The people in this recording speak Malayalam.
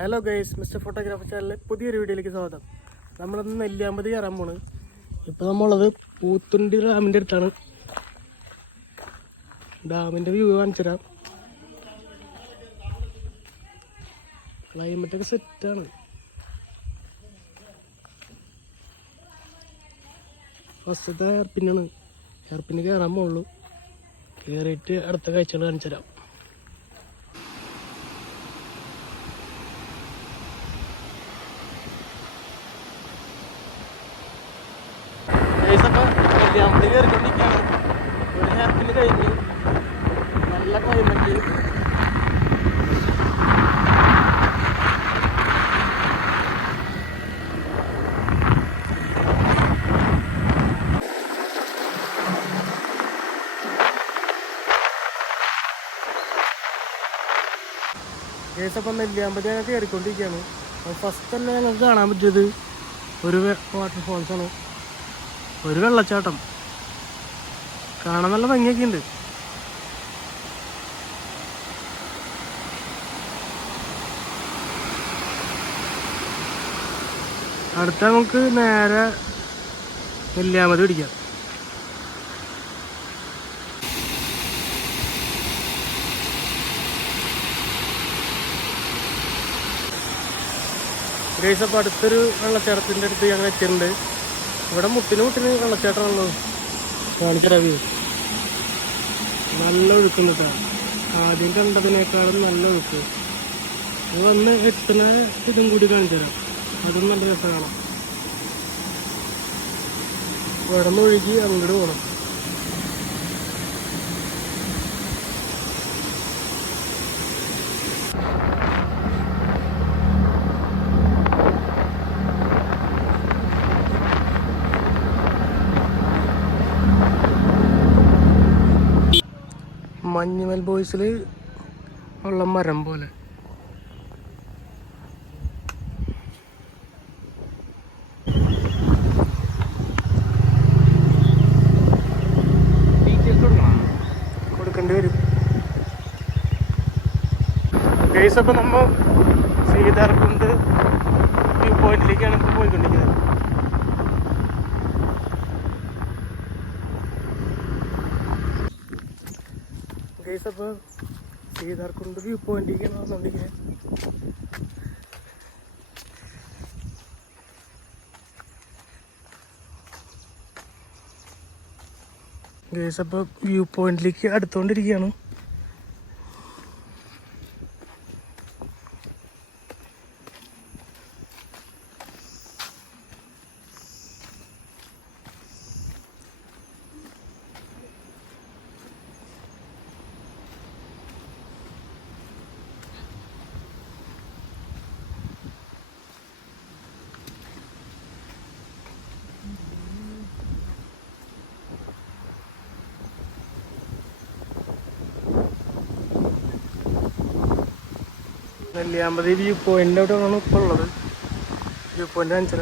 ഹലോ ഗൈസ്, മിസ്റ്റർ ഫോട്ടോഗ്രാഫർ ചാനലിലെ പുതിയൊരു വീഡിയോയിലേക്ക് സ്വാഗതം. നമ്മളിന്ന് നെല്ലിയാമ്പതി കയറാൻ പോണ്. ഇപ്പോൾ നമ്മളുള്ളത് പൂത്തുണ്ടി ഡാമിൻ്റെ അടുത്താണ്. ഡാമിൻ്റെ വ്യൂ കാണിച്ചു തരാം. ക്ലൈമറ്റൊക്കെ സെറ്റാണ്. ഫസ്റ്റത്തെ ഹെയർപിന്നാണ്. ഹെയർപിന്ന് കയറാൻ പോകുള്ളൂ. കയറിയിട്ട് അടുത്ത കാഴ്ചകൾ കാണിച്ചു തരാം. നെല്ലിയാമ്പതി കയറിക്കൊണ്ടിരിക്കുകയാണ്. ഒരു ഹെയർപിന്ന് കഴിഞ്ഞ് നല്ല ക്ലൈമറ്റ്. കേസപ്പം നെല്ലിയാമ്പതി ഞങ്ങൾ കയറിക്കൊണ്ടിരിക്കുകയാണ്. ഫസ്റ്റ് തന്നെ ഞങ്ങൾക്ക് കാണാൻ പറ്റിയത് ഒരു വാട്ടർഫോൾസാണ്, ഒരു വെള്ളച്ചാട്ടം. കാണാൻ നല്ല ഭംഗിയൊക്കെ ഉണ്ട്. അടുത്ത നമുക്ക് നേരെ നെല്ലിയാമ്പതി പിടിക്കാം. ഗൈസ്, അപ്പോൾ അടുത്തൊരു വെള്ളച്ചാട്ടത്തിൻ്റെ അടുത്ത് ഞങ്ങൾ എത്തിയിട്ടുണ്ട്. ഇവിടെ മുട്ടിന് വെള്ളച്ചാട്ടമാണല്ലോ. കാണിച്ചാ വ്യൂ നല്ല ഒഴുക്കുണ്ട് കേട്ടോ. ആദ്യം കണ്ടതിനേക്കാളും നല്ല ഒഴുക്ക്. വന്ന് എത്തുന്ന ഇതും കൂടി കാണിച്ചു തരാം. അതും നല്ല രസം കാണാം. ഇവിടെ നിന്ന് ഒഴുകി അങ്ങോട്ട് പോകണം. മഞ്ഞുമൽ ബോയ്സിൽ ഉള്ള മരം പോലെ. കൊടുക്കേണ്ടി വരും. ഗൈസ്, അപ്പം നമ്മൾ സീതാർകുണ്ട് വ്യൂ പോയിന്റിലേക്കാണ് ഇപ്പോൾ പോയിക്കൊണ്ടിരിക്കുന്നത്. ഗൈസ്, അപ്പോൾ സീതാർകുണ്ട് വ്യൂ പോയിന്റിലേക്കാണ് വന്നുകൊണ്ടിരിക്കുന്നത്. ഗൈസ്, അപ്പോൾ വ്യൂ പോയിന്റിലേക്ക് അടുത്തുകൊണ്ടിരിക്കുകയാണ്. നെല്ലിയാമ്പതി വ്യൂ പോയിൻ്റ് അവിടെയാണ് ഇപ്പോൾ ഉള്ളത്. വ്യൂ പോയിൻ്റ് കാണിച്ചാൽ